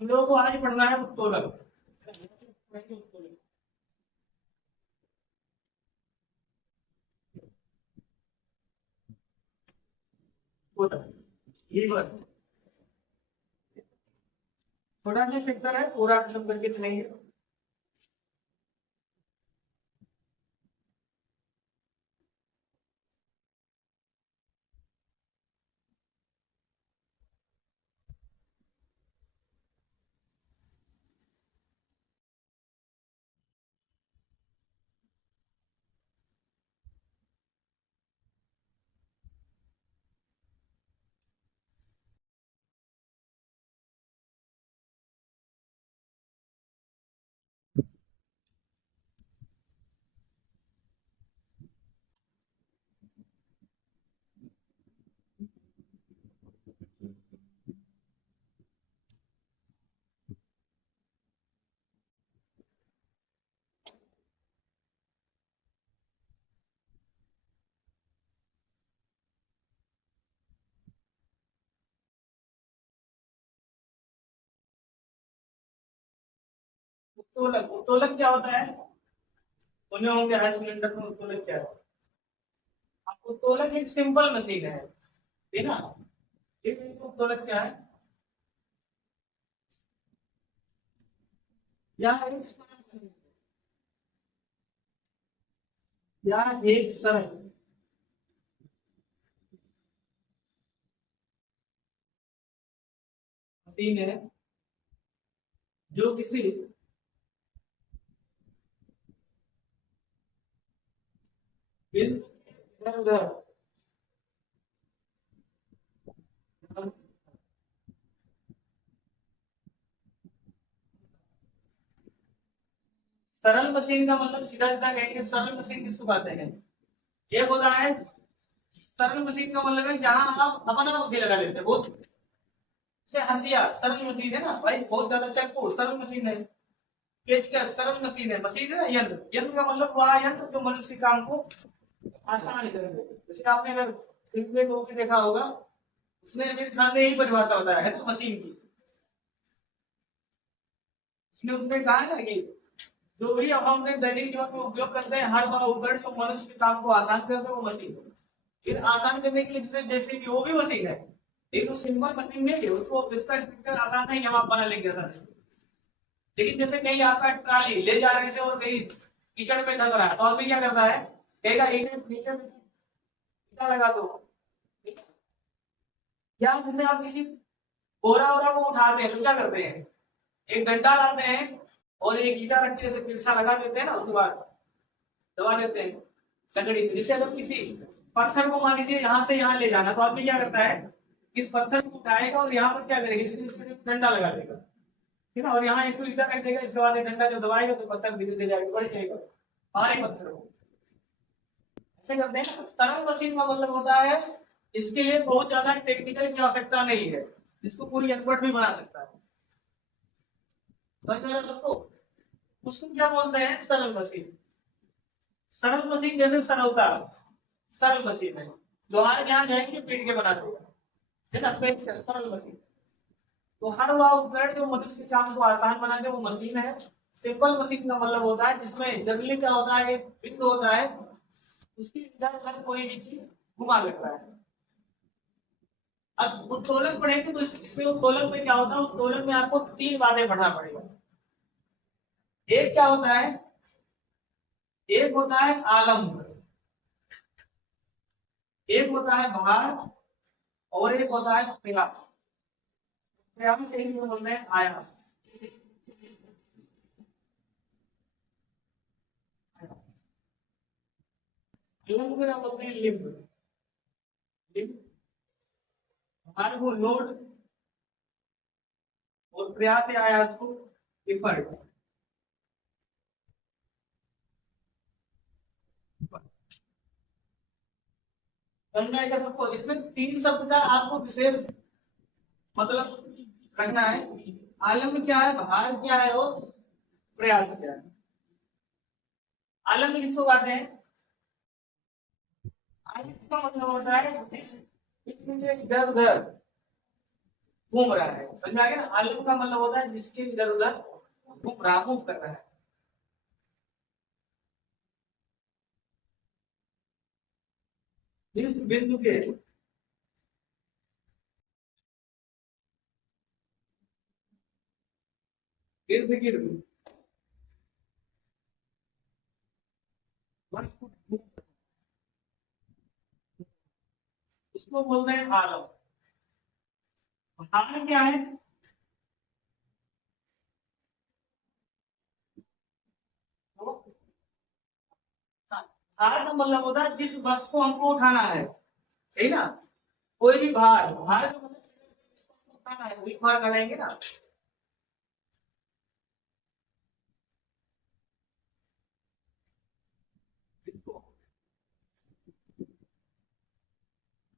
हम लोगों को आज पढ़ना है उत्तोलन। लीवर थोड़ा सा फिक्र है, पूरा खत्म करके तो नहीं है। उत्तोलन, उत्तोलन क्या होता है? सुने होंगे हाई सिलेंडर में उत्तोलन क्या है। उत्तोलन एक सिंपल मशीन है, ठीक ना। उत्तोलन क्या है? या एक सरल मशीन है जो किसी बिंदु इधर उधर सरल मशीन का मतलब सीधा सीधा कहेंगे सरल मशीन किसको कहते हैं? ये होता है सरल मशीन का मतलब है जहां आप अपना बुद्धि लगा लेते हैं। वो से हंसिया सरल मशीन है ना भाई, बहुत ज्यादा चक्कू सरल मशीन है। पेचकस सरल मशीन है। मशीन है ना यंत्र, यंत्र का मतलब वह यंत्र जो मनुष्य काम को आसान कर दे। जैसे आपने अगर फिल्म में मूवी देखा होगा, उसमें आमिर खान ने यही परिभाषा बताया है ना मशीन की। इसने उसमें कहा है ना कि जो भी अब हम दैनिक जीवन में उपयोग करते हैं, हर वह उपकरण जो मनुष्य के काम को आसान करते हैं वो मशीन है। फिर आसान करने के लिए जैसे कि वो भी मशीन है, लेकिन वो सिंपल मशीन नहीं है, उसको इसका स्ट्रक्चर आसान नहीं हम आप बना लेंगे सर। लेकिन जैसे कहीं आपका ट्राली ले जा रहे थे और कहीं कीचड़ में धस रहा है, तो आदमी क्या करता है, कहेगा नीचे ईटा लगा दो। या जैसे आप किसी बोरा वोरा को उठाते हैं तो क्या करते हैं, एक डंडा लाते हैं और एक ईटा रखते से तिरछा लगा देते हैं ना, उसके बाद दबा देते हैं लकड़ी से। जैसे अगर किसी पत्थर को मान लीजिए यहाँ से यहाँ ले जाना, तो आदमी क्या करता है, इस पत्थर को उठाएगा और यहाँ पर क्या करेगा, इसमें डंडा लगा देगा, ठीक है। और यहाँ एक ईटा रख देगा, इसके बाद डंडा जब दबाएगा तो पत्थर धीरे धीरे आगे बढ़ जाएगा भारी पत्थर को। ऐसे करते हैं ना। तरल मशीन का मतलब होता है इसके लिए बहुत ज्यादा टेक्निकल की आवश्यकता नहीं है, इसको पूरी अनपढ़ भी बना सकता है। समझ में आ रहा है सबको? उसको क्या बोलते हैं, सरल मशीन। सरल मशीन जैसे सरलता, सरल मशीन है। लोहार जहां जाएंगे पीट के बना देगा, है ना, पेट का सरल मशीन। तो हर वह उपकरण जो मनुष्य के काम को आसान बना दे वो मशीन है। सिंपल मशीन का मतलब होता है जिसमें जनरली क्या होता है, एक बिंदु होता है, उसकी इधर उधर कोई भी चीज घुमा लेता है। अब उत्तोलन पढ़ेंगे तो इसमें उत्तोलन में क्या होता है, उत्तोलन में आपको तीन बातें पढ़ना पड़ेगा। एक क्या होता है, एक होता है आलम्ब, एक होता है भार, और एक होता है प्रयास। प्रयास से ही बोलते हैं आयास। आलम्ब को क्या बोलते हैं, लिम्ब। लिम्ब भार को लोड, और प्रयास या आयास को इफर्ट। समझ आएगा सबको? इसमें तीन शब्द का आपको विशेष मतलब रखना है। आलम्ब क्या है, भार क्या है, और प्रयास क्या है। आलम्ब किसको कहते हैं? आलम्ब का मतलब होता है जिस इधर उधर घूम रहा है, समझ में आ गया ना। आलम का मतलब होता है जिसके इधर उधर घूम रहा, मूव कर रहा है। इस बिंदु के इर्द गिर्द उसको बोलते हैं आलम। भार क्या है? तो भार का मतलब होता है जिस वस्तु को हमको उठाना है, सही ना। कोई भी भार, भार का मतलब उठाना है, वही भार कहलाएंगे ना। जिसको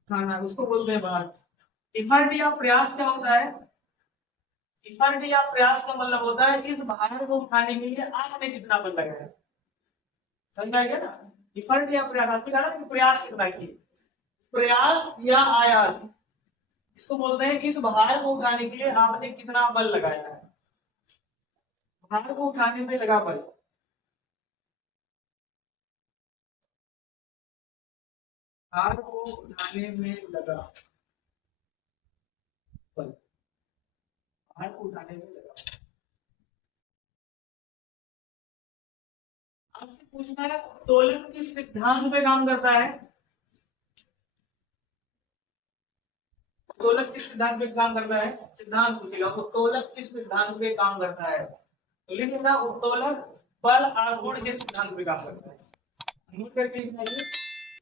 उठाना है उसको बोलते हैं भार। इफर्ट या प्रयास क्या होता है? इफर्ट या प्रयास का मतलब होता है इस भार को उठाने के लिए आपने कितना बल लगाया, समझ आ गया ना। इफर्ट या प्रयास, आपने कहा ना कि प्रयास कितना किए, प्रयास या आयास, इसको बोलते हैं कि इस भार को उठाने के लिए आपने कितना बल लगाया है। भार को उठाने में लगा बल, भार को उठाने में लगा बल, भार को उठाने में लगा। आपसे पूछना है तोलन किस सिद्धांत पे काम करता है? तोलक किस सिद्धांत पे काम करता है? सिद्धांत पूछेगा तो तोलक किस सिद्धांत पे काम करता है, तो लिखना उत्तोलक बल आघूर्ण के सिद्धांत पे काम करता है। नोट करके लिखना ये।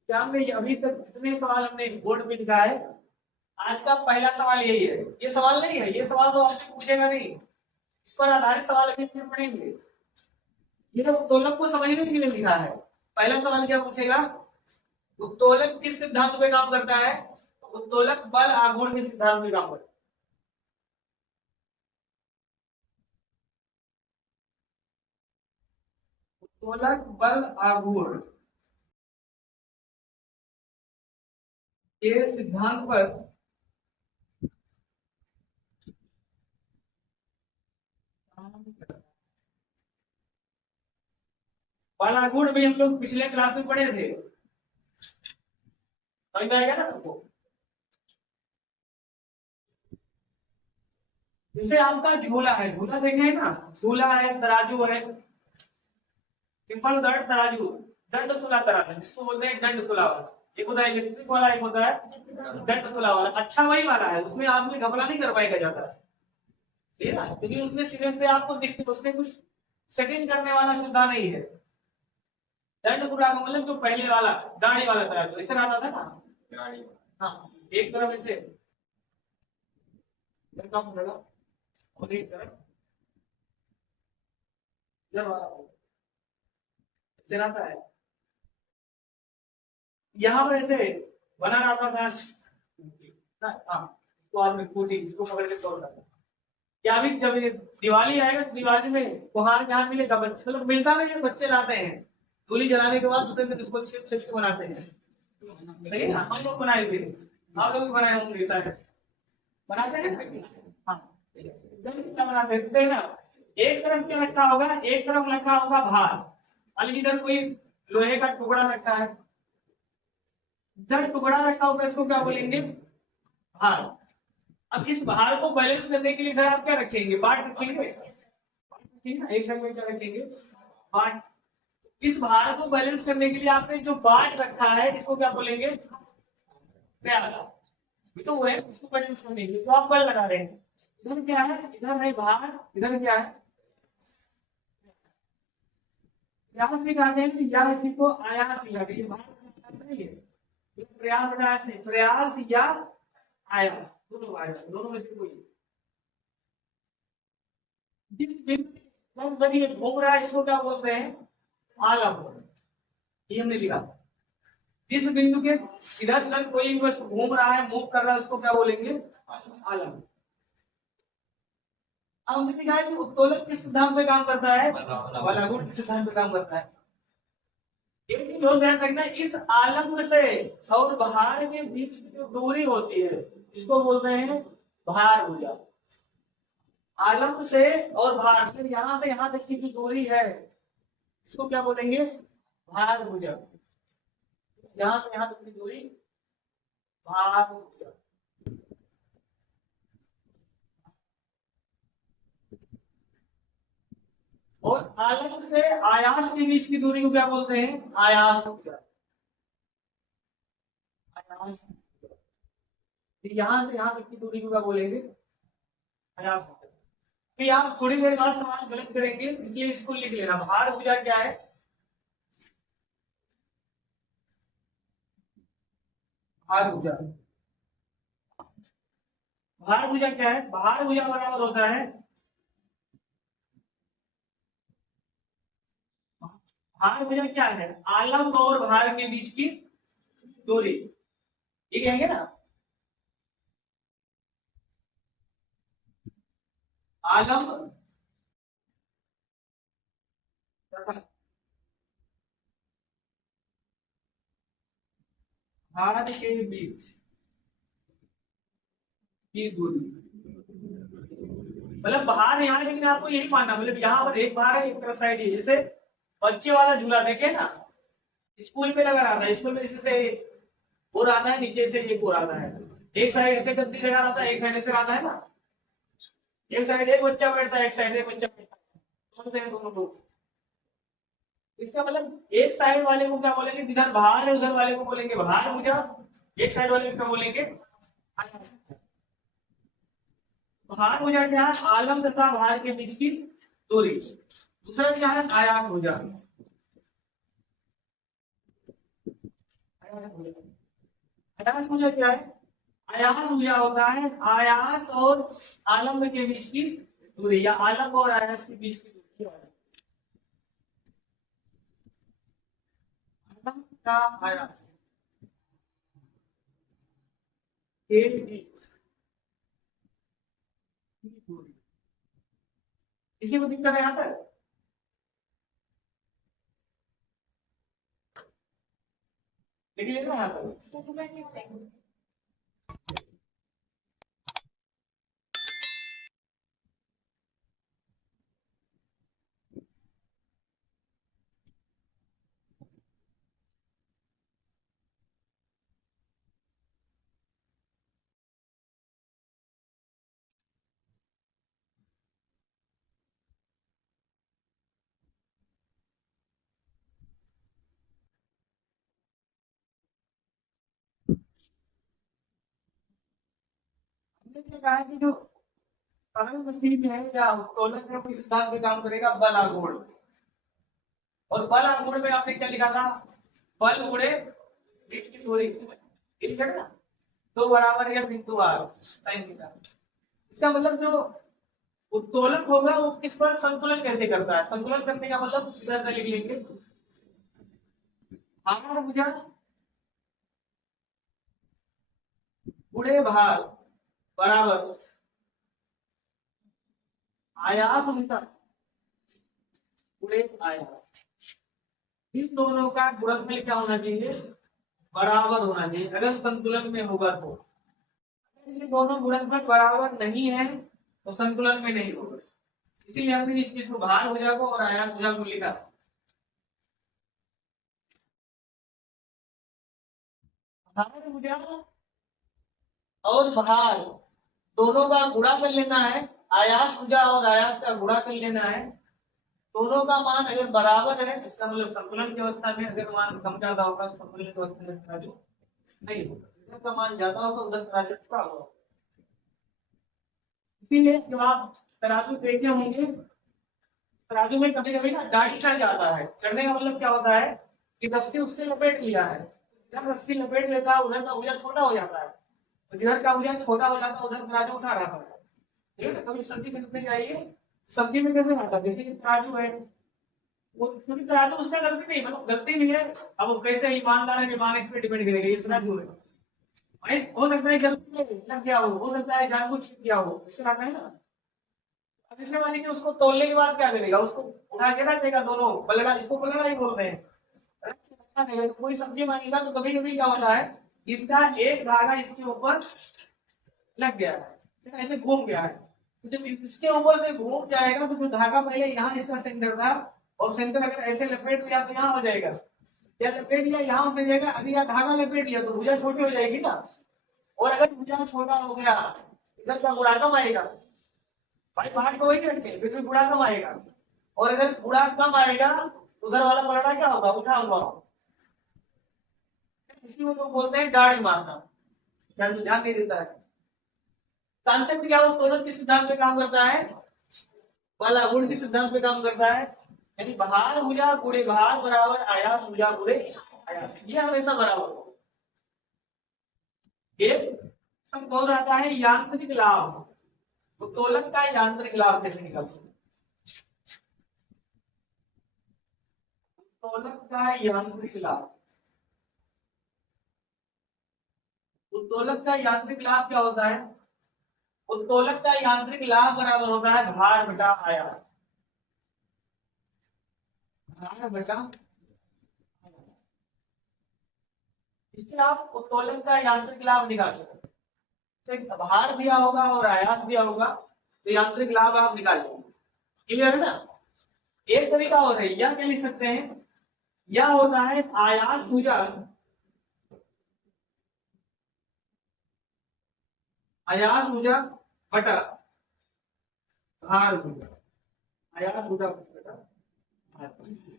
क्या हमने अभी तक जितने सवाल हमने बोर्ड पे लिखा है, आज का पहला सवाल यही है। ये सवाल नहीं है, ये सवाल तो आपसे पूछेगा नहीं, इस पर आधारित सवाल अभी हम पढ़ेंगे। ये उत्तोलक को समझने के लिए लिखा है। पहला सवाल क्या पूछेगा, उत्तोलक किस सिद्धांत पे काम करता है? उत्तोलक बल आघूर्ण के सिद्धांत पे काम करता है। उत्तोलक बल आघूर्ण के सिद्धांत पर बल आघूर्ण भी हम लोग पिछले क्लास में पढ़े थे, समझ में आएगा ना सबको। जैसे आपका झूला है, झूला देखे है ना, झूला है, तराजू है, सिंपल दंड तराजू, दंड तुला तराजू जिसको बोलते हैं दंड तुला वाला। एक होता है इलेक्ट्रिक वाला, एक होता है दंड तुला वाला। अच्छा वही वाला है, उसमें आदमी घपला नहीं कर पाएगा ज्यादा, ठीक है, क्योंकि उसमें सीधे से आपको दिखते, उसमें कुछ सेटिंग करने वाला सुविधा नहीं है। दंड तुला का मतलब जो पहले वाला गाड़ी वाला तराजू ऐसे आता था ना, गाड़ी, हाँ, एक तरफ ऐसे और एक तरफ इधर वाला ऐसे रहता है। यहाँ पर ऐसे बना रहता था हाँ, तो आपने स्कूटी इसको पकड़ के तोड़ रहा था। क्या अभी जब ये दिवाली आएगा तो दिवाली में त्योहार कहाँ मिलेगा, बच्चे मतलब मिलता नहीं है, बच्चे लाते हैं गोली जलाने के बाद दूसरे दिन उसको छिप छिप के बनाते हैं, सही है ना। हम लोग बनाए थे, आप लोग भी बनाए होंगे शायद, बनाते हैं हाँ। क्या बनाते हैं ना, एक तरफ क्या रखा होगा, एक तरफ रखा होगा भार, मान लीजिए इधर कोई लोहे का टुकड़ा रखा है, इधर टुकड़ा रखा होगा, इसको क्या बोलेंगे, भार। अब इस भार को बैलेंस करने के लिए इधर आप क्या रखेंगे, बाट रखेंगे, ठीक है, एक शब्द में क्या रखेंगे, बाट। इस भार को बैलेंस करने के लिए आपने जो बाट रखा है इसको क्या बोलेंगे, प्रयास। ये तो वो है, इसको बैलेंस करने के लिए तो आप बल लगा रहे हैं। इधर क्या है, इधर है भार, इधर क्या है प्रयास भी कहते हैं, या इसी को आयास भी कहते हैं। भार नहीं है, प्रयास प्रयास नहीं, प्रयास या आयास, दोनों आयास, दोनों में से कोई। जिस बिंदु पर ये घूम रहा है इसको क्या बोलते हैं, आलम। ये हमने लिखा, जिस बिंदु के इधर उधर कोई वस्तु घूम रहा है, मूव कर रहा है, उसको क्या बोलेंगे, आलम। अब हमने लिखा है कि उत्तोलक किस सिद्धांत पे काम करता है, बलागुण किस सिद्धांत पे काम करता है। एक चीज और ध्यान रखना, इस आलम से और बाहर के बीच की जो दूरी होती है इसको बोलते हैं भार भुजा, आलम से और भार, फिर यहां से यहां तक की जो दूरी है इसको क्या बोलेंगे, भार भुजा। यहां से यहां तक की दूरी भार भुजा। और आलम से आयास के बीच की दूरी को क्या बोलते हैं, आयास भुजा। आयास, यहां से यहां तक की दूरी को क्या बोलेंगे, आयास भुजा। कि आप थोड़ी देर बाद सवाल गलत करेंगे, इसलिए इसको लिख लेना। भार भुजा क्या है, भार भुजा, भार भुजा क्या है, भार भुजा बराबर होता है, भार भुजा क्या है, आलम और भार के बीच की दूरी, ये कहेंगे ना, आलम तथा भार के बीच की दूरी, मतलब बाहर यहाँ है, लेकिन आपको यही मानना, मतलब यहाँ पर एक बाहर है एक तरफ साइड है। जैसे बच्चे वाला झूला देखे ना, स्कूल में लगा रहता है, स्कूल में जैसे वो रहता है, नीचे से एक वो रहता है, एक साइड से गद्दी लगा रहता है, एक साइड से रहता है ना, एक साइड एक बच्चा बैठता है, एक साइड एक बच्चा बैठता है, बोलते हैं दोनों लोग। इसका मतलब एक साइड वाले को क्या बोलेंगे, जिधर बाहर है उधर वाले को बोलेंगे बाहर भुजा, एक साइड वाले को क्या बोलेंगे, भार भुजा क्या है, आलम तथा भार के बीच की दूरी। दूसरा क्या है, आयास भुजा। आयास भुजा क्या है, आयास भुजा होता है आयास और आलम्ब के बीच की दूरी, या आलम्ब और आयास के बीच की दूरी, आलम्ब का आयास के बीच की दूरी। किसी को दिक्कत है यहाँ तक, लिख लेना यहाँ पर। हमने कहा है कि जो तरल मशीन है या उत्तोलन है, वो इस सिद्धांत पे काम करेगा, बल आघूर्ण। और बल आघूर्ण में आपने क्या लिखा था, बल गुणे बीच की दूरी, ये लिखा था ना, तो बराबर है बिंदु आर साइन थीटा। इसका मतलब जो उत्तोलक होगा वो किस पर संतुलन कैसे करता है, संतुलन करने का मतलब सीधा लिख लेंगे, भार भुजा गुणे भार बराबर आयास भुजा गुणे आयास। इन दोनों का गुणनफल क्या होना चाहिए, बराबर होना चाहिए, अगर संतुलन में होगा तो। ये दोनों गुणनफल बराबर नहीं है तो संतुलन में नहीं होगा, इसीलिए हमने इस चीज को भार भुजा को और आयास भुजा को लिखा। भार भुजा और भार दोनों का गुणा कर लेना है, आयास भुजा और आयास का गुणा कर लेना है। दोनों का मान अगर बराबर है, इसका मतलब संतुलन की अवस्था में अगर मान कम ज्यादा होगा तो संतुलित अवस्था में तराजू नहीं होगा, इसका मान ज्यादा होगा उधर तराजू कम होगा। इसीलिए जब आप तराजू देखे होंगे, तराजू में कभी कभी ना डांडी चढ़ जाता है, चढ़ने का मतलब क्या होता है कि रस्सी उससे लपेट लिया है, जब रस्सी लपेट लेता है उधर का भुजा छोटा हो जाता है, तो जिधर का भुजा छोटा हो जाता है उधर तराजू उठा रहता है। ठीक है, कभी सब्जी खरीदने जाइए, सब्जी में कैसे आता है, जैसे कि तराजू है, वो क्योंकि तराजू उसका गलती नहीं, मतलब गलती नहीं है, अब वो कैसे ईमानदार है ईमान इस पे डिपेंड करेगा, ये तराजू है भाई, हो सकता है गलती में लग गया हो सकता है जानबूझ के किया हो, ऐसे आता है ना। अब इससे मान लीजिए उसको तोलने के बाद क्या करेगा, उसको उठा के रख देगा, दोनों पलड़ा, इसको पलड़ा ही बोलते हैं, रख के रखा देगा। तो कोई सब्जी मांगेगा तो कभी कभी क्या होता है, इसका एक धागा इसके ऊपर लग गया है, ऐसे घूम गया है, तो जब इसके ऊपर से घूम जाएगा तो जो धागा पहले यहाँ इसका सेंटर था, और सेंटर अगर ऐसे लपेट दिया तो यहाँ हो जाएगा, या लपेट लिया यहाँ हो जाएगा, अभी यहाँ धागा लपेट लिया तो भुजा छोटी हो जाएगी ना। और अगर भुजा छोटा हो गया, इधर का गुणा कम आएगा भाई, भाग तो वही रखे फिर भी गुणा कम आएगा, और अगर गुणा कम आएगा उधर वाला पलड़ा क्या होगा, उठा हुआ होगा। इसी को तो बोलते हैं दाढ़ी मारना, क्या ध्यान नहीं देता है। कॉन्सेप्ट क्या हो, दोनों किस सिद्धांत पे काम करता है, वाला गुण किस सिद्धांत पे काम करता है, यानी भार भुजा गुणे भार बराबर आयास भुजा गुणे आयास, ये हमेशा बराबर हो। सब और आता है यांत्रिक लाभ, तो तोलक का यांत्रिक लाभ कैसे निकाल सकते, तोलक का यांत्रिक लाभ, उत्तोलक का यांत्रिक लाभ क्या होता है, उत्तोलक का यांत्रिक लाभ बराबर होता है भार बटा आयास, भार बटा, इससे आप उत्तोलन का यांत्रिक लाभ निकाल सकते हैं, भार दिया होगा और आयास दिया होगा तो यांत्रिक लाभ आप निकाल लेंगे, क्लियर है ना। एक तरीका और है, यह क्या लिख सकते हैं, यह होता है आयास भुजा, आयास भुजा बटा भार भुजा, आयास भुजा बटा भार भुजा।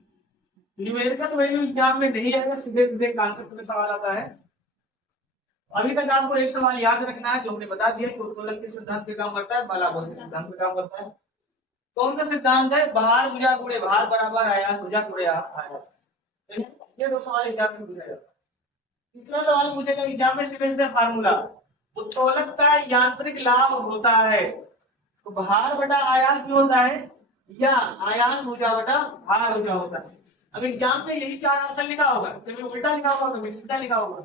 न्यूमेरिकल वैल्यू एग्जाम में नहीं आएगा, सीधे सीधे कॉन्सेप्ट में सवाल आता है। अभी तक आपको एक सवाल याद रखना है जो हमने बता दिया कि उत्तोलन के सिद्धांत पे काम करता है, बलागुण के सिद्धांत पे काम करता है। कौन सा सिद्धांत है, भार भुजा गुणे भार बराबर आयास भुजा गुणे आयास, ये दो सवाल एग्जाम में पूछा जाता है। तीसरा सवाल पूछेगा एग्जाम में सीधे सीधे फार्मूला, उत्तोलक का यांत्रिक लाभ होता है तो भार बटा आयास भी होता है, या आयास भुजा बटा भार भुजा होता है। अब एग्जाम में यही चार आंसर लिखा होगा, कभी उल्टा लिखा होगा कभी सीधा लिखा होगा,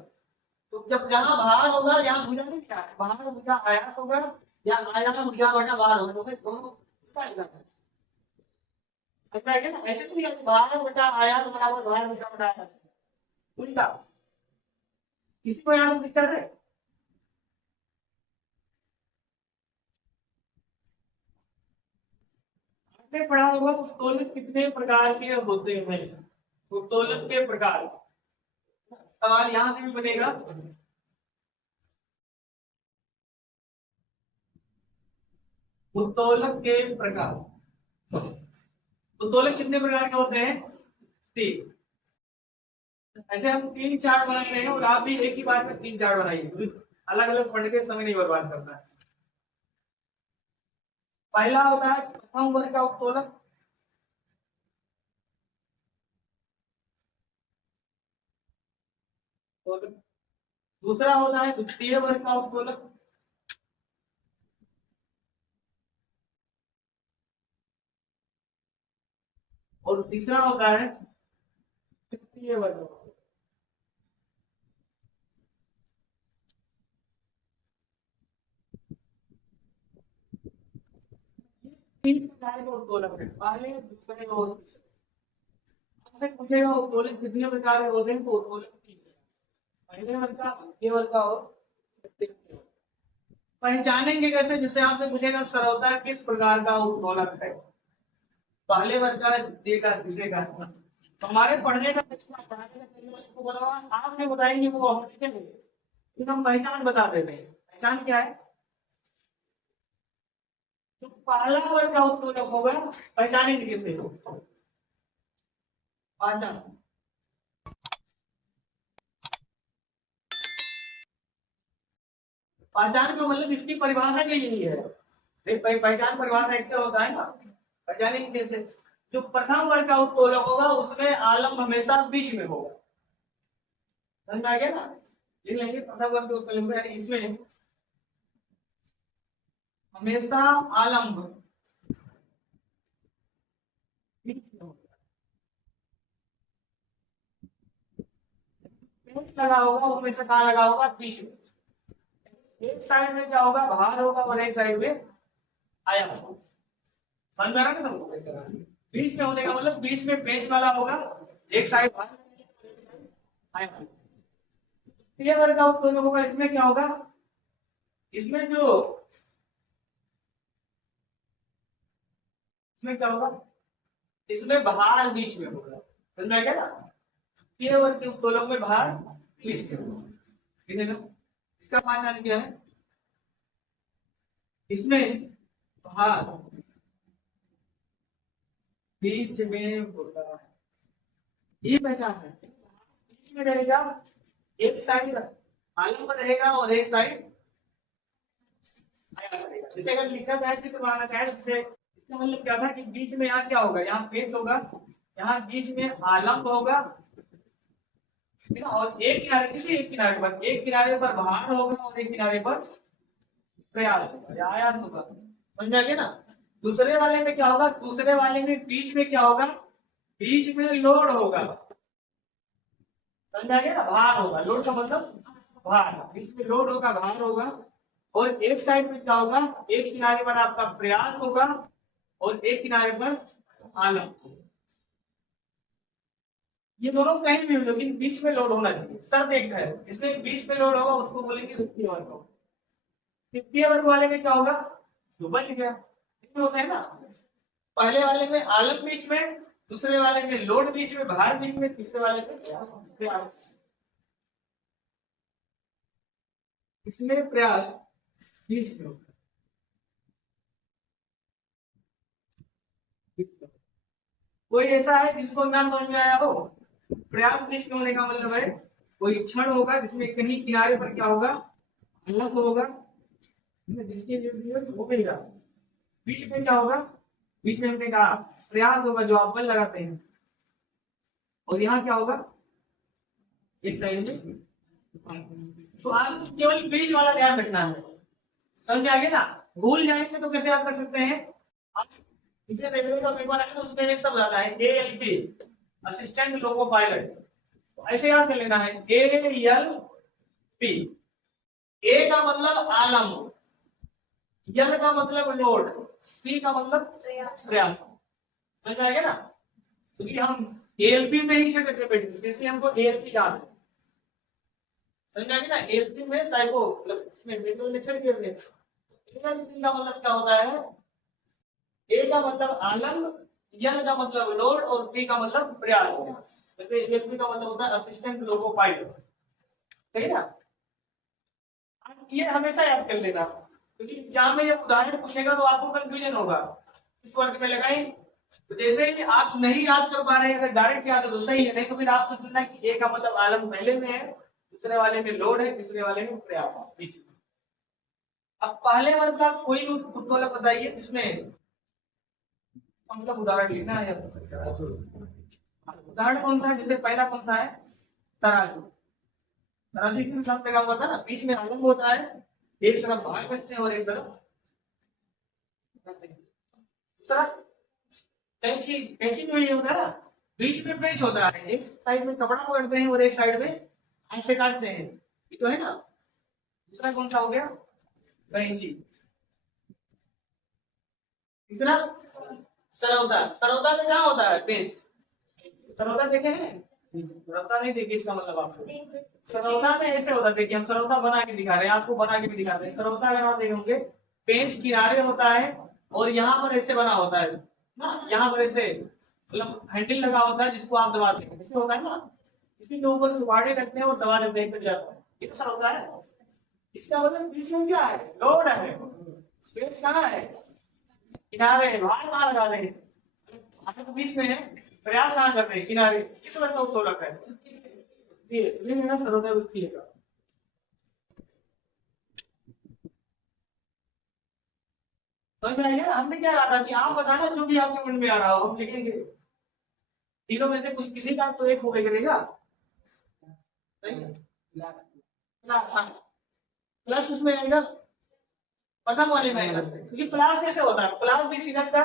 तो जब जहां भार होगा यहाँ भुजा नहीं लिखा है, भार भुजा आयास होगा या आयास भुजा बटा भार होगा, दोनों उल्टा लिखा है, ऐसा है ना, ऐसे तो भार बटा आयास बराबर भार भुजा बटा आयास, उल्टा। किसी को यहाँ दिक्कत है, आपने पढ़ा होगा उत्तोलन कितने प्रकार के होते हैं, उत्तोलन के प्रकार, सवाल यहां से भी बनेगा, उत्तोलक के प्रकार, उत्तोलक कितने प्रकार के होते हैं, तीन। ऐसे हम तीन चार्ट बना रहे हैं और आप भी एक ही बार में तीन चार्ट बनाइए, अलग अलग पढ़ने के समय नहीं बर्बाद करना है। पहला होता है प्रथम वर्ग का उत्तोलक, दूसरा होता है द्वितीय वर्ग का उत्तोलक, और तीसरा होता है तृतीय वर्ग। तीन प्रकार के उत्तोलक है, पहले दूसरे और तीसरे। आपसे पूछेगा उत्तोलक कितने प्रकार के होते हैं, तो उत्तोलक तीन, पहले वर्ग का, द्वितीय वर्ग का और तृतीय वर्ग। पहचानेंगे कैसे, जिससे आपसे पूछेगा सरलता किस प्रकार का उत्तोलक है, पहले वर्ग का, द्वितीय का, तीसरे का। तो हमारे पढ़ने का तरीका, पढ़ाने का तरीका आप नहीं बताएंगे, वो हम लिखेंगे, फिर हम पहचान बता देते हैं। पहचान क्या है, तो पहला वर्ग का उत्तोलक होगा, पहचानेंगे कैसे हो, पहचान, पहचान का मतलब इसकी परिभाषा क्या यही है, पहचान परिभाषा एक होता है ना, पहचानेंगे कैसे, जो प्रथम वर्ग का उत्तोलक होगा उसमें आलम्ब हमेशा बीच में होगा, समझ में आ गया ना, लिख लेंगे प्रथम वर्ग के उत्तोलक, इसमें हमेशा आलम्ब बीच में होगा, पेच लगा होगा वो हमेशा कहाँ लगा होगा, बीच में, एक साइड में क्या होगा, भार होगा और एक साइड में आयास होगा, समझ में आ रहा है ना सबको, बीच में होने का मतलब बीच में पेच वाला होगा, एक साइड भार आयास। ये वर्ग का उत्तोलक होगा, इसमें क्या होगा, इसमें जो इसमें क्या होगा, इसमें भार बीच में होगा, समझ में आ गया ना। तीन वर्ग के उत्तोलक में भार बीच में होगा, ठीक है ना। इसका मान क्या है, इसमें भार बीच में होता है, ये पहचान है। बीच में रहेगा, एक साइड आलम रहेगा और एक साइड आया रहेगा। जैसे अगर लिखना चाहे, चित्र बनाना चाहे, जैसे इसका मतलब क्या था कि बीच में यहाँ क्या होगा, यहाँ पेच होगा, यहाँ बीच में आलम्ब होगा, ठीक है, और एक किनारे, किसी एक किनारे पर, एक किनारे पर भार होगा और एक किनारे पर प्रयास होगा, आयास होगा, समझ में आ गया ना। दूसरे वाले में क्या होगा, दूसरे वाले में बीच में क्या होगा, बीच में लोड होगा, समझ में आ गया ना। भार होगा, लोड का मतलब भार, बीच में लोड होगा, भार होगा, और एक साइड में क्या होगा, एक किनारे पर आपका प्रयास होगा और एक किनारे पर आलम। ये दोनों कहीं भी हो, लेकिन बीच में लोड होना चाहिए, शर्त एक है, इसमें बीच में लोड होगा उसको बोलेंगे तृतीय वर्ग। तृतीय वर्ग वाले में क्या होगा, जो बच गया, होता है ना। पहले वाले में आलम बीच में, दूसरे वाले में लोड बीच में, भार बीच में, तीसरे वाले में प्रयास। इसमें प्रयास बीच में होगा, कोई ऐसा है जिसको ना समझ में आया हो। प्रयास बीच में होने का मतलब है कोई क्षण होगा जिसमें कहीं किनारे पर क्या होगा, अलग होगा, जिसके लिए हो गया, बीच में क्या होगा, बीच में हमने कहा प्रयास होगा जो आप बल लगाते हैं, और यहाँ क्या होगा, एक साइड में। तो आपको केवल बीच वाला ध्यान रखना है, समझ आ गया ना। भूल जाएंगे तो कैसे याद रख सकते हैं, आप पीछे रेलवे का पेपर है तो उसमें एक शब्द आता है ALP, असिस्टेंट लोको पायलट, तो ऐसे याद कर लेना है ALP। ए का मतलब आलम, यल का मतलब लोड, पी का मतलब प्रयास, समझ आ गया ना। क्योंकि हम ALP में ही छेड़ थे बैठे, जैसे हमको ALP याद है, समझ आ गया ना। ALP में साइको इसमें मेनुअल में छेड़ के का मतलब क्या होता है, ए का मतलब आलम्ब, यल का मतलब लोड और पी का मतलब प्रयास। जैसे ALP का मतलब होता है असिस्टेंट लोको पायलट, ठीक है ना। ये हमेशा याद कर लेना, क्योंकि एग्जाम में जब उदाहरण पूछेगा तो आपको कंफ्यूजन होगा इस वर्ग में लगाई। तो जैसे ही आप नहीं याद कर पा रहे हैं, अगर डायरेक्ट याद है तो सही है, नहीं तो फिर आपको सुनना कि ए का मतलब आलम पहले में है, दूसरे वाले में लोड है, तीसरे वाले में प्रयास। अब पहले वर्ग का कोई उत्तोलक बताइए जिसमें मतलब उदाहरण लिखना है। उदाहरण कौन सा है, जैसे पहला कौन सा है, तराजू। तराजू इसमें सब जगह हुआ था ना, बीच में आलम होता है, एक तरफ भार रखते हैं और एक तरफ दूसरा कैंची। कैंची में ये होता है ना, बीच में पेच होता है, एक साइड में कपड़ा पकड़ते हैं और एक साइड में ऐसे काटते हैं, ये तो है ना। दूसरा कौन सा हो गया, कैंची। तीसरा सरौदा, सरौदा में क्या होता है, पेच। सरौदा देखे हैं, सरौदा नहीं देखे, इसका मतलब आपको सरौदा में ऐसे होता है, देखिए हम सरौदा बना के दिखा रहे हैं, आपको बना के भी दिखा रहे हैं। सरौदा अगर आप देखे होंगे, पेच किनारे होता है और यहाँ पर ऐसे बना होता है ना, यहाँ पर ऐसे मतलब हैंडल लगा होता है जिसको आप दबाते हैं, ऐसे होता है ना, इसके ऊपर सुपारी रखते हैं और दबा देते हैं, कट जाता है, ये तो सरौदा है। इसका मतलब बीच में क्या है, लोड है, पेच कहाँ है, किनारे, भार कहाँ लगा रहे हैं, भार तो बीच में है, प्रयास कहाँ कर रहे हैं, किनारे, किस वर्ग का उत्तोलक है, ये मेरा सरौदा वृत्ति है। समझ में आएगा, हमने क्या कहा था कि आप बताना जो भी आपके मन में आ रहा हो, हम लिखेंगे, तीनों में से कुछ किसी का तो एक हो गया करेगा, प्लस उसमें आएगा, प्रथम वाले में आएगा, क्योंकि प्लास कैसे होता है, प्लास भी सीधा सीधा,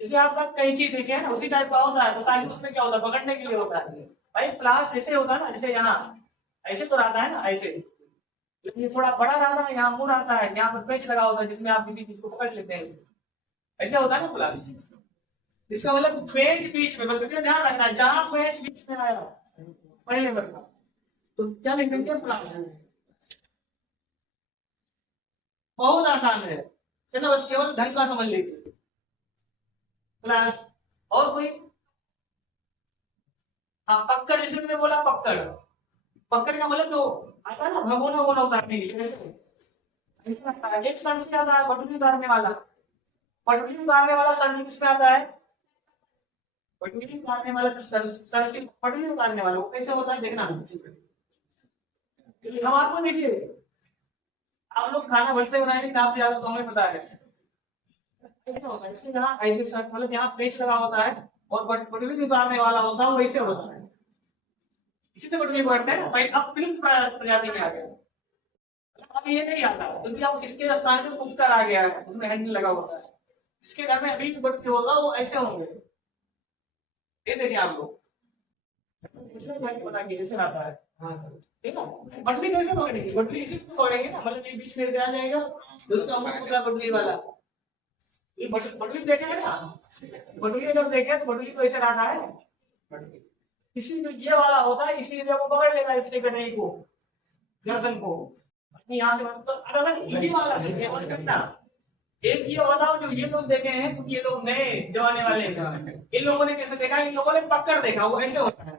जैसे आपका कैंची देखे है ना, उसी टाइप का होता है, बस आगे उसमें क्या होता है, पकड़ने के लिए होता है। भाई प्लास ऐसे होता है ना, जैसे यहाँ ऐसे तो रहता है ना, ऐसे, लेकिन ये थोड़ा बड़ा रहता है, यहाँ मुंह रहता है, यहाँ पर पेच लगा होता है जिसमें आप किसी चीज को पकड़ लेते हैं, ऐसे होता है ना प्लास। इसका मतलब पेज बीच में, बस इतना ध्यान रखना, जहां पेज बीच में आया पहले वर्ग का, तो क्या लिख देंगे, प्लास। बहुत आसान है ना, बस केवल ढंग का समझ लीजिए। क्लास। और कोई? हाँ पक्कड़, जैसे मैंने बोला पक्कड़, पकड़ का मतलब जो आता है ना भगोना होना उतारने के लिए, ऐसे ऐसे आता है। एक टर्म से आता है पटुली उतारने वाला। पटुली उतारने वाला सर किसमें आता है? पटुली उतारने वाला जो सर से पटुली उतारने वाला वो कैसे होता है देखना। हम आपको देखिए, आप लोग खाना भल से बनाएंगे आप से ज्यादा तो हमें पता है। ऐसे होता है, इससे यहाँ ऐसे सर मतलब यहाँ पेच लगा होता है और पटुली उतारने वाला होता है वो ऐसे होता है। इसी से पटुली पकड़ते हैं ना भाई। अब विलुप्त प्रजाति में आ गया। अब ये नहीं आता क्योंकि अब इसके स्थान पे कुकर आ गया है, उसमें हैंडल लगा होता है। इसके घर में अभी भी बटुए होगा वो ऐसे होंगे, ये देखिए आप लोग। कुछ नहीं पता कि ऐसे आता है। हाँ सर ठीक है। बटुली कैसे पकड़ेंगे? बटुली इसी से पकड़ेंगे ना, मतलब ये बीच में से आ जाएगा तो उसका मुंह होगा बटुली वाला। ये बटुली देखेंगे ना, बटुली अगर देखें तो बटुली तो ऐसे रहता है। इसी जो ये वाला होता है इसीलिए वो पकड़ लेगा इससे कटई को, गर्दन को। यहाँ से तो अगर इसी वाला से समझ करना। एक ये बताओ जो ये लोग देखे हैं क्योंकि ये लोग नए जमाने वाले हैं, इन लोगों ने कैसे देखा? इन लोगों ने पकड़ देखा, वो ऐसे होता है।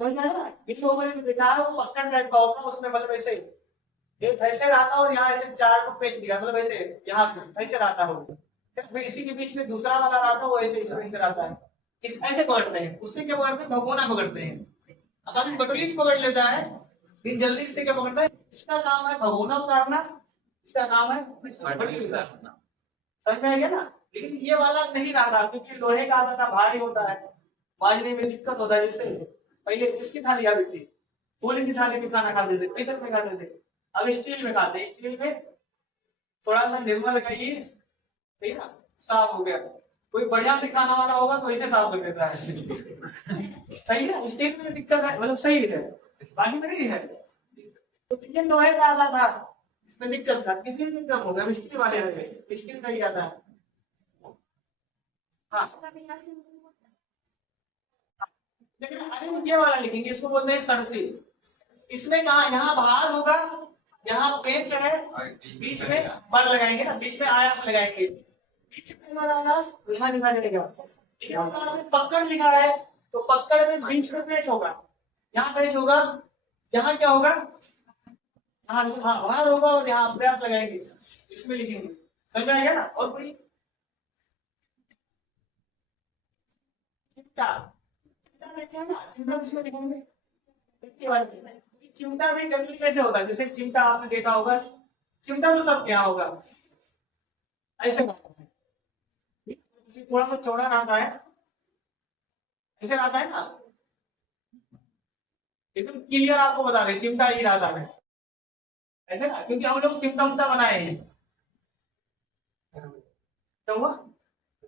समझ में आया? इन लोगों ने देखा है वो पकड़ टाइप का होता है, उसमें मतलब ऐसे एक ऐसे रहता और यहाँ ऐसे चार को पेच दिया, मतलब ऐसे यहाँ ऐसे रहता हो। फिर इसी के बीच में दूसरा वाला रहता वो ऐसे ऐसे रहता है। इस ऐसे पकड़ते हैं, उससे क्या पकड़ते हैं? भगोना पकड़ते हैं। अब आदमी बटुली पकड़ लेता है लेकिन जल्दी से क्या पकड़ता है? इसका काम है भगोना उतारना, इसका काम है बटुली उतारना। समझ में आ गया ना? लेकिन ये वाला नहीं रहा क्योंकि लोहे का आता था, भारी होता है, मांजने में दिक्कत होता है। जैसे पहले इसकी थाली आती थी, फूल की थाली में खाना खाते थे, पीतल में खाते थे। अब स्टील में खाते हैं, स्टील में थोड़ा सा निर्मा लगाइए, सही ना, साफ हो गया। कोई बढ़िया से खाना वाला होगा तो इसे साफ कर देता है। सही है, स्टील में दिक्कत है, मतलब सही है, बाकी में नहीं है। तो ये लोहे का आता था, इसमें दिक्कत था, किसी में कम हो गया, स्टील वाले में स्टील का ही आता है। हाँ लेकिन अरे ये वाला लिखेंगे, इसको बोलते हैं सरसी। इसमें कहा यहाँ भार होगा, यहाँ पेच है, बीच में बल लगाएंगे ना, बीच में आयास लगाएंगे, बीच में आयास यहाँ लिखा जाएगा। पकड़ लिखा है तो पकड़ में बीच में पेच होगा, यहाँ पेच होगा, यहाँ क्या होगा? हाँ हाँ भार होगा और यहाँ अभ्यास लगाएंगे, इसमें लिखेंगे। समझ में आ गया ना? और कोई? चिमटा, चिमटा इसमें लिखेंगे। चिमटा भी कभी कैसे होता है? जैसे चिमटा आपने देखा होगा, चिमटा तो सब क्या होगा ऐसे थोड़ा सा चौड़ा रहता है, ऐसे रहता है ना। एकदम क्लियर आपको बता रहे चिमटा ही रहता है ऐसे ना, क्योंकि हम लोग चिमटा उमटा बनाए हैं। क्या हुआ?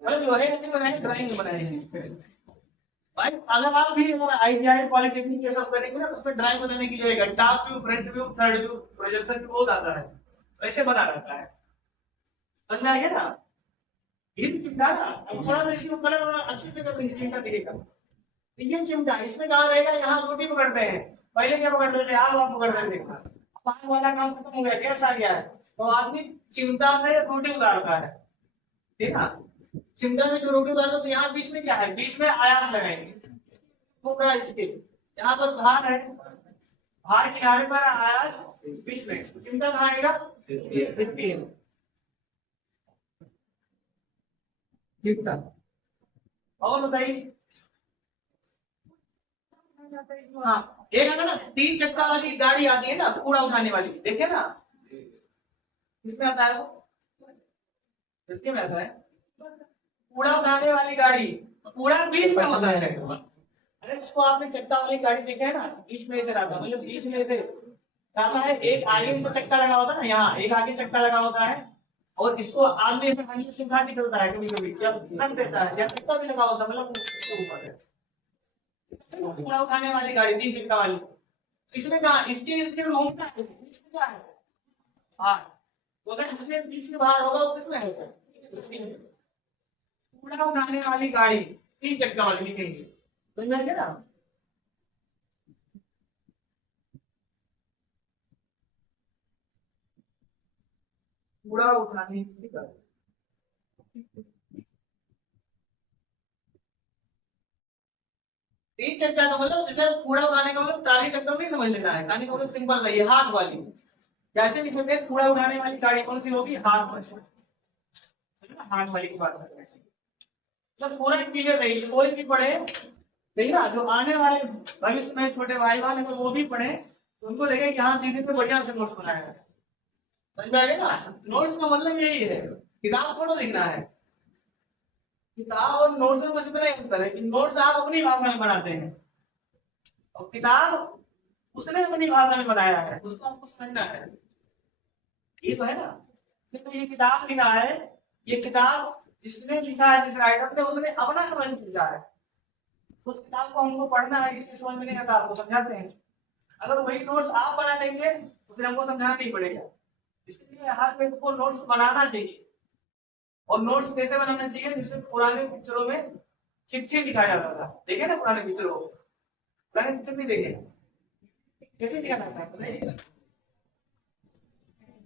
मतलब लोहे का नहीं बनाए, ड्राइंग बनाए हैं भाई। अगर आप भी आईटीआई पॉलिटेक्निक ये सब करेंगे ना, उसमें ड्राइंग बनाने की जगह top view, front view, third view, projection view बहुत आता है, वैसे बना रहता है। समझ में आ गया ना? ये भी चिमटा था। अब थोड़ा सा इसको कलर अच्छे से कर देंगे, चिमटा दिखेगा। तो ये चिमटा इसमें कहा रहेगा, यहाँ रोटी पकड़ते हैं। पहले क्या पकड़ते थे? आग वाग पकड़ते थे। अब आग वाला काम खत्म हो गया, गैस आ गया है, तो आदमी चिमटा से रोटी उतारता है, ठीक है? चिमटा से जो रोटी उतारता है तो यहाँ बीच में क्या है? बीच में आयास लगाएंगे, घूम रहा है इसके, यहाँ पर भार है, भार किनारे पर आयास बीच में, चिमटा कहाँ आएगा? चिमटा। और बताइए। हाँ एक है ना तीन चक्का वाली गाड़ी आती है ना, कूड़ा उठाने वाली, देखे ना? किसमें आता है वो? किसके में आता है? कूड़ा उठाने वाली गाड़ी, कूड़ा बीच में होता है। अरे उसको आपने चक्का वाली गाड़ी देखे है ना, बीच में से रहता, मतलब बीच में से रहता है। एक आगे में चक्का लगा होता है ना, यहाँ एक आगे चक्का लगा होता है और इसको आगे से हनी से उठा निकलता है, कभी कभी जब रख देता है, या चक्का भी लगा होता है, मतलब उसके ऊपर है। कूड़ा उठाने वाली गाड़ी तीन चक्का वाली, इसमें कहा इसके इर्द गिर्द घूमता है, इसमें क्या है? हाँ, तो अगर इसमें बीच में बाहर होगा वो किसमें होगा? कूड़ा उठाने वाली गाड़ी तीन चक्का वाली लिखेंगे, समझ में आ गया ना? कूड़ा उठाने की गाड़ी। तीन चक्का का मतलब जैसे कूड़ा उठाने का मतलब ट्राली ट्रैक्टर नहीं समझ लेना है, ट्राली का मतलब सिंपल है, ये हाथ वाली। कैसे लिखोगे कूड़ा उठाने वाली गाड़ी कौन सी होगी, हाथ वाली, हाथ वाली की बात कर रहे हैं। जब पूरा क्लियर रही कोई भी पढ़े, ठीक ना, जो आने वाले भविष्य में छोटे भाई बहन अगर वो भी पढ़े तो उनको लगे कि हाँ दीदी ने बढ़िया से नोट्स बनाया है। समझ में आ गया ना, नोट्स का मतलब यही है, किताब थोड़ा लिखना है। किताब और नोट्स में बस इतना ही अंतर है कि नोट्स आप अपनी भाषा में बनाते हैं और किताब उसने अपनी भाषा में बनाया है, उसको आपको समझना है। ये तो है ना, देखो ये किताब लिखा है, ये किताब जिसने लिखा है, जिस राइटर ने, उसने अपना समझ लिखा है। उस किताब को हमको पढ़ना है, इसलिए समझ में नहीं आता, आपको समझाते हैं। अगर वही नोट्स आप बना लेंगे तो फिर हमको समझाना नहीं पड़ेगा। इसलिए हर व्यक्ति को नोट्स बनाना चाहिए। और नोट्स कैसे बनाना चाहिए, जिससे पुराने पिक्चरों में चिट्ठी दिखाया जाता था, देखे ना पुराने पिक्चरों को, पुराने पिक्चर नहीं देखे, कैसे दिखाया जाता है।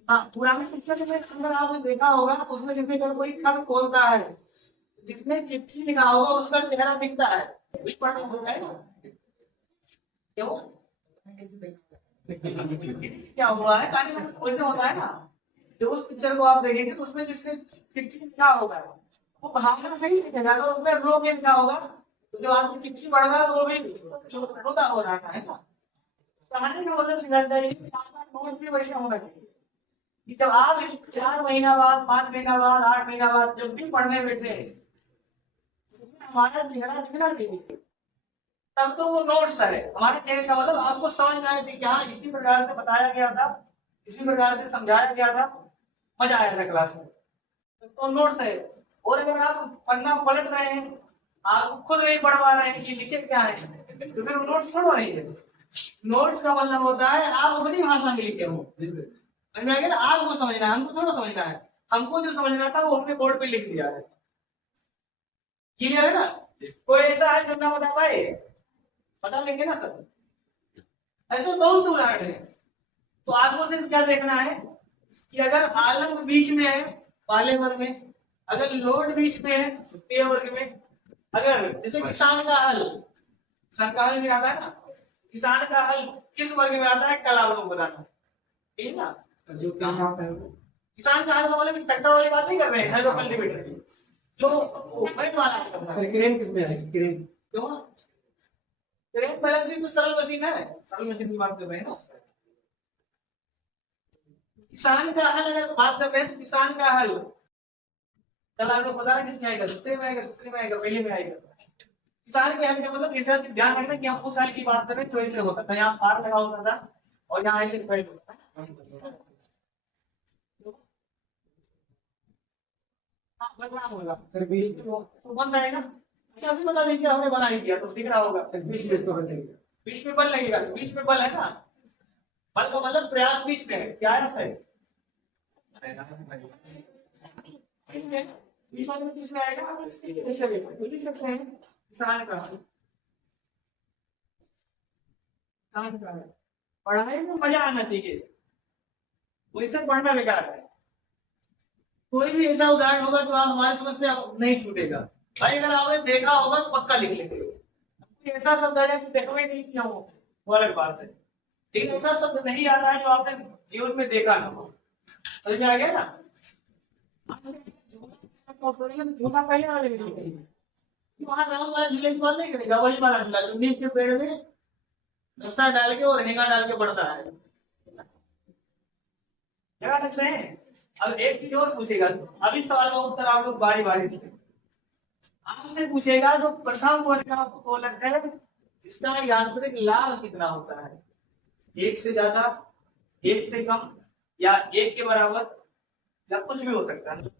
हाँ, पुराने पिक्चर में अगर आपने देखा होगा उसमें जैसे अगर कोई खत खोलता है, जिसमें चिट्ठी लिखा होगा उसका चेहरा दिखता है, वही पढ़ना होता है ना। क्यों, क्या हुआ है, कहानी में वैसे होता है ना। जब उस पिक्चर को आप देखेंगे तो उसमें जिसने चिट्ठी लिखा होगा वो भावना सही से लिखेगा, अगर उसमें रो के लिखा होगा तो जो आपकी चिट्ठी पढ़ रहा है वो भी रोता हो रहा है ना। कहानी का मतलब समझना है, नोट्स भी वैसे होना चाहिए कि जब आप 4 महीना बाद, 5 महीना बाद, 8 महीना बाद जब भी पढ़ने बैठे उसमें हमारा चेहरा दिखना चाहिए, तब तो वो नोट्स है। हमारे चेहरे का मतलब आपको समझ में आना चाहिए कि हाँ इसी प्रकार से बताया गया था, इसी प्रकार से समझाया गया था, मजा आया था क्लास में, तो नोट्स है। और अगर आप पढ़ना पलट रहे हैं, आप खुद नहीं पढ़ पा रहे हैं कि लिखे क्या है, तो फिर नोट्स थोड़ा नहीं है। नोट्स का मतलब होता है आप अपनी भाषा में लिखे हो, आपको समझना है, हमको थोड़ा समझना है। हमको जो समझना था वो हमने बोर्ड पे लिख दिया है, क्लियर है ना। कोई ऐसा है जो ना बता पाए, बता लेंगे ना सर, ऐसे बहुत से उदाहरण है। तो आपको सिर्फ क्या देखना है कि अगर आलम बीच में है पाले वर्ग में, अगर लोड बीच में है पे वर्ग में, अगर जैसे किसान का हल, किसान का हल भी आता है ना, किसान का हल किस वर्ग में आता है कल आप लोग बताना, ठीक है ना। जो काम आता है किसान का हल का मतलब ट्रैक्टर वाली बात नहीं कर रहे हैं, हेलो कल्टीवेटर की, जो बैल वाला करता है। क्रेन किसमें है, क्रेन क्यों, क्रेन बैलेंसिंग तो सरल मशीन है, सरल मशीन की बात कर रहे हैं ना। किसान का हल अगर बात कर रहे हैं तो किसान का हल कल आप लोग बताना किसमें आएगा, दूसरे में आएगा, दूसरे में आएगा, पहले में आएगा। किसान के हल का मतलब जैसा ध्यान रखना कि हम उस साल की बात करें तो ऐसे होता था, यहाँ फार लगा होता था और यहाँ ऐसे दिखाई होता था। हाँ, बदनाम होगा फिर बीच में तो बन जाएगा। अच्छा अभी बता दीजिए, हमने बना ही दिया तो दिख रहा होगा, बीच में इसको बन जाएगा, बीच में बल लगेगा, बीच में बल है ना, बल का मतलब प्रयास बीच में है, क्या है, किसमें आएगा, लिख सकते हैं किसान का, किसान का पढ़ाई में मजा आना चाहिए, वैसे पढ़ना बेकार है। कोई भी ऐसा उदाहरण होगा तो आप हमारे समझ से आप नहीं छूटेगा भाई, अगर आपने देखा होगा तो पक्का लिख लेंगे। ऐसा शब्द आ जाए कि देखो ही नहीं किया हो वो अलग बात है, लेकिन ऐसा शब्द नहीं आता है जो आपने जीवन में देखा ना हो। समझ में आ गया ना। झूला पहले वाले भी नहीं करेंगे, वहां राउंड वाला झूले की बात नहीं करेगा, वही वाला झूला जो नीम के पेड़ में रास्ता डाल के और हेंगा डाल के पड़ता है, लगा सकते हैं। अब एक चीज और पूछेगा, अभी सवाल का उत्तर आप लोग बारी बारी से आपसे पूछेगा, जो प्रथम वर्ग का गोलक है इसका यांत्रिक लाभ कितना होता है, एक से ज्यादा, एक से कम, या एक के बराबर, या कुछ भी हो सकता है,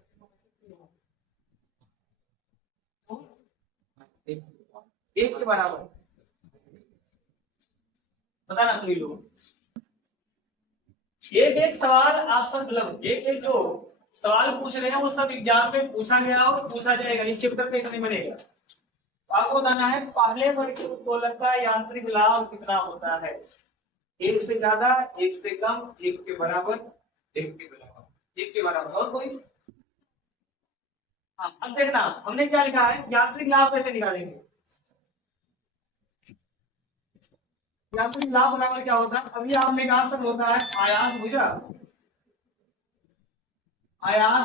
एक के बराबर बताना सभी लोग। एक एक सवाल आप सब मतलब एक एक जो सवाल पूछ रहे हैं वो सब एग्जाम में पूछा गया और पूछा जाएगा, इस चैप्टर में नहीं बनेगा। तो आपको बताना है पहले वर्ग के उत्तोलक का यांत्रिक लाभ कितना होता है, एक से ज्यादा, एक से कम, एक के बराबर, एक के बराबर, एक के बराबर, और कोई। हाँ अब देखना हमने क्या लिखा है, यांत्रिक लाभ कैसे निकालेंगे। यांत्रिक लाभ बराबर क्या होता है? अभी आपने कहा सर होता है आयास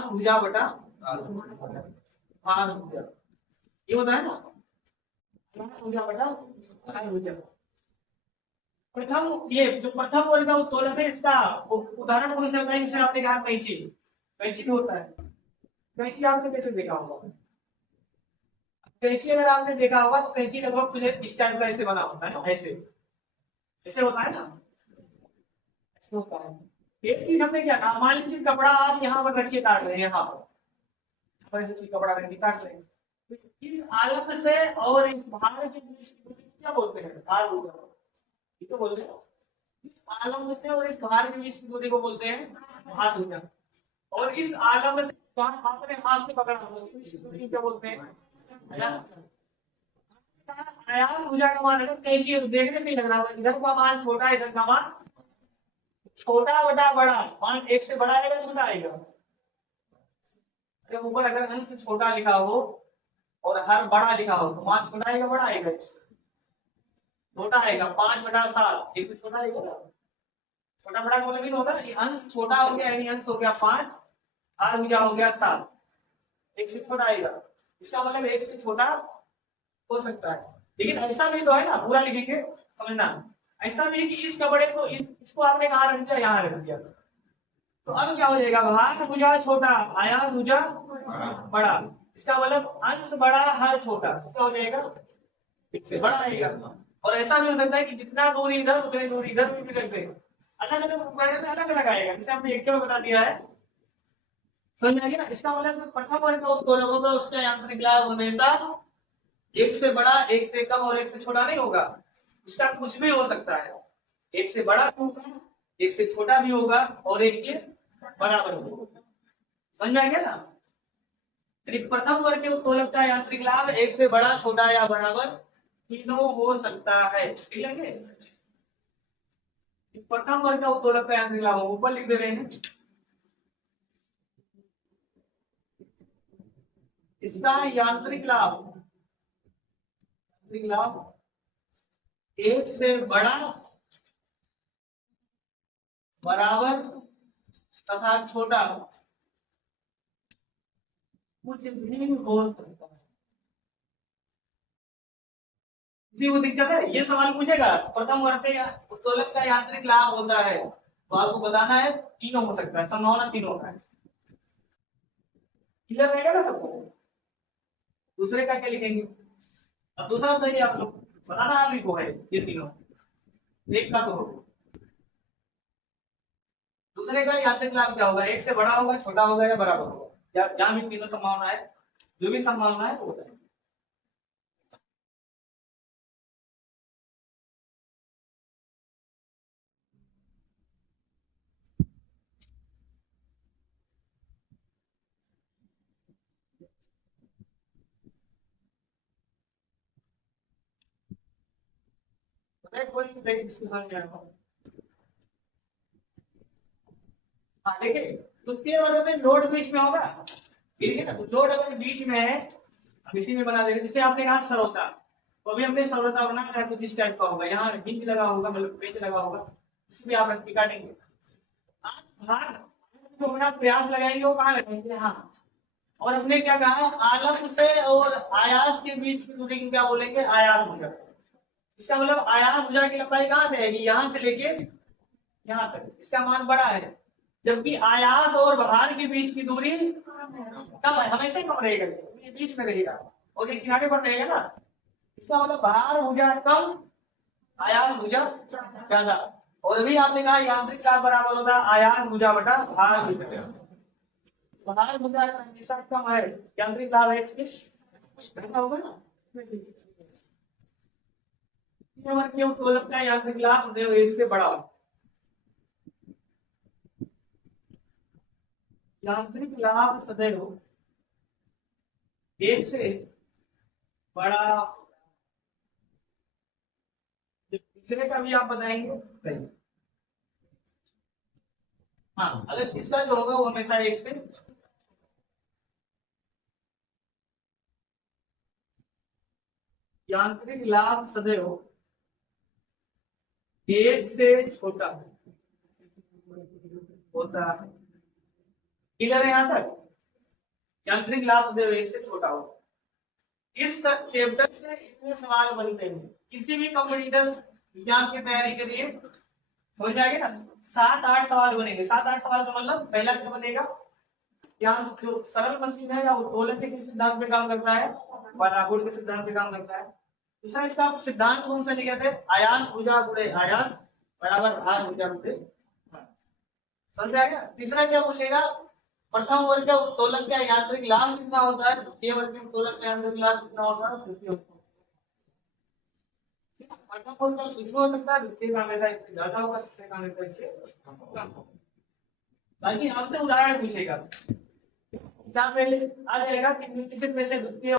भुजा बटा भार भुजा, ये होता है ना, आयास भुजा बटा भार भुजा। प्रथम ये जो प्रथम वर्ग का उत्तोलन है, इसका उदाहरण कौन सा होता है? जिसे आपने कहा कैंची, कैंची भी होता है। कैंची आपने कैसे देखा होगा? कैंची अगर आपने देखा होगा तो कैंची लगभग कुछ इस टाइप का ऐसे बना होता है ना, ऐसे ऐसे होता है ना, ऐसे होता है। एक चीज हमने क्या कहा, मान लीजिए कपड़ा आप यहाँ पर रख के काट रहे हैं, यहाँ पर ऐसे कपड़ा रख के काट रहे हैं, तो इस आलम से और इस भार के बीच की दूरी को क्या बोलते हैं? भार भुजा, ये तो बोलते हैं। इस आलम से और इस भार के बीच की दूरी को बोलते हैं भार भुजा। और इस आलम से आपने हाथ से पकड़ा उसकी बीच की दूरी को क्या बोलते हैं? आयास। आयास भुजा का मान है कैंची है, तो देखने से ही लग रहा होगा इधर का मान छोटा, इधर का मान छोटा बटा बड़ा। मान एक से बड़ा आएगा छोटा आएगा? अरे ऊपर अगर अंश छोटा लिखा हो और हर बड़ा लिखा हो तो मान छोटा आएगा बड़ा आएगा? छोटा आएगा। 5/7 एक से छोटा आएगा ना। छोटा बड़ा का मतलब होता है अंश छोटा हो गया, यानी अंश हो गया 5, हर भुजा हो गया 7, एक से छोटा आएगा। इसका मतलब एक से छोटा हो सकता है, लेकिन ऐसा भी तो है ना, पूरा लिखेंगे समझना। ऐसा भी है कि इस कपड़े को इसको आपने कहा रख दिया, यहाँ रख दिया, तो अब क्या हो जाएगा? भार भुजा छोटा, आयास भुजा बड़ा। इसका मतलब अंश बड़ा हर छोटा, तो क्या हो जाएगा? बड़ा आएगा। और ऐसा भी हो सकता है कि जितना दूरी इधर उतनी दूरी इधर भी रख दे, अलग अलग उपकरण में अलग अलग आएगा, जिसे हमने एक में बता दिया है। समझ आ गया ना? इसका मतलब जो प्रथम वर्ग का उत्तोलन होगा उसका यांत्रिक लाभ हमेशा एक से बड़ा, एक से कम और एक से छोटा नहीं होगा। उसका कुछ भी हो सकता है, एक से बड़ा भी होगा, एक से छोटा भी होगा और एक के बराबर होगा। समझ में आ गया ना? प्रथम वर्ग के उत्तोलक का यांत्रिक लाभ एक से बड़ा, छोटा या बराबर तीनों हो सकता है। ठीक है, प्रथम वर्ग का उत्तोलक का यांत्रिक लाभ ऊपर लिख दे रहे हैं। इसका यांत्रिक लाभ एक से बड़ा, बराबर तथा छोटा कुछ भी हो सकता है। जी वो दिक्कत है, ये सवाल पूछेगा प्रथम वर्ग के उत्तोलक का यांत्रिक लाभ होता है, तो आपको बताना है तीनों हो सकता है, संभावना तीनों का है। क्लियर रहेगा ना सबको? दूसरे का क्या लिखेंगे? अब दूसरा बताइए आप लोग, बताना आप ही को है ये तीनों। एक का तो हो, दूसरे का यांत्रिक लाभ क्या होगा? एक से बड़ा होगा, छोटा होगा या बराबर होगा? जहां भी तीनों संभावना है, जो भी संभावना है वो बताइए। कोई देखिए डिस्कशन क्या है। हाँ देखिए, द्वितीय वर्ग में लोड बीच में होगा, ठीक है ना? तो लोड अगर बीच में है, अब इसी में बना देंगे। जैसे आपने कहा सरौता, तो अभी हमने सरौता बनाया था कुछ इस टाइप का होगा, यहाँ हिंज लगा होगा, मतलब पेच लगा होगा, इसमें आप रख के काटेंगे। हाँ, जो अपना प्रयास लगाएंगे वो कहाँ लगाएंगे? हाँ। और हमने क्या कहा, आलम से और आयास के बीच की दूरी को क्या बोलेंगे? आयास भुजा। इसका मतलब आयास भुजा की लंबाई कहाँ से आएगी? यहाँ से लेके यहाँ तक, इसका मान बड़ा है, जबकि आयास और भार के बीच की दूरी कम है, हमेशा कम रहेगा, ये बीच में रहेगा और ये किनारे पर रहेगा ना। इसका मतलब भार भुजा कम, आयास भुजा ज्यादा। और अभी आपने कहा यांत्रिक लाभ बराबर होता है आयास भुजा बटा भार भुजा। भार भुजा हमेशा कम है, यांत्रिक लाभ एक से घटा होगा ना। क्यों तो लगता है यांत्रिक लाभ एक से बड़ा हो। यांत्रिक लाभ सदैव एक से बड़ा, तीसरे का भी आप बताएंगे? हाँ, अगर इसका जो होगा वो हमेशा एक से, यांत्रिक लाभ सदैव एक से छोटा होता है। क्लियर है यहां तक? यांत्रिक लाभ सदैव एक से छोटा हो। इस चैप्टर से इतने सवाल बनते हैं किसी भी कंपटीटर एग्जाम की तैयारी के लिए। समझ में आ गया ना? 7-8 सवाल बनेंगे। 7-8 सवाल का मतलब पहला क्या बनेगा, क्या जो सरल मशीन है या उत्तोलन के किस सिद्धांत पे काम करता है, परागुण के सिद्धांत पे काम करता है। दूसरा इसका सिद्धांत कौन सा लिखे थे, आयास ऊर्जा गुणे आयास बराबर भार ऊर्जा गुणे भार। समझ में आ गया? तीसरा क्या पूछेगा, प्रथम वर्ग का उत्तोलन का यांत्रिक लाभ कितना होता है, द्वितीय वर्ग के उत्तोलन का यांत्रिक लाभ कितना होता है, तृतीय प्रथम वर्ग का कुछ हो सकता है, द्वितीय का हमेशा ज्यादा होगा, तृतीय का हमेशा इससे कम होगा। बाकी हमसे उदाहरण पूछेगा, क्या पहले आ जाएगा कि निम्नलिखित में से द्वितीय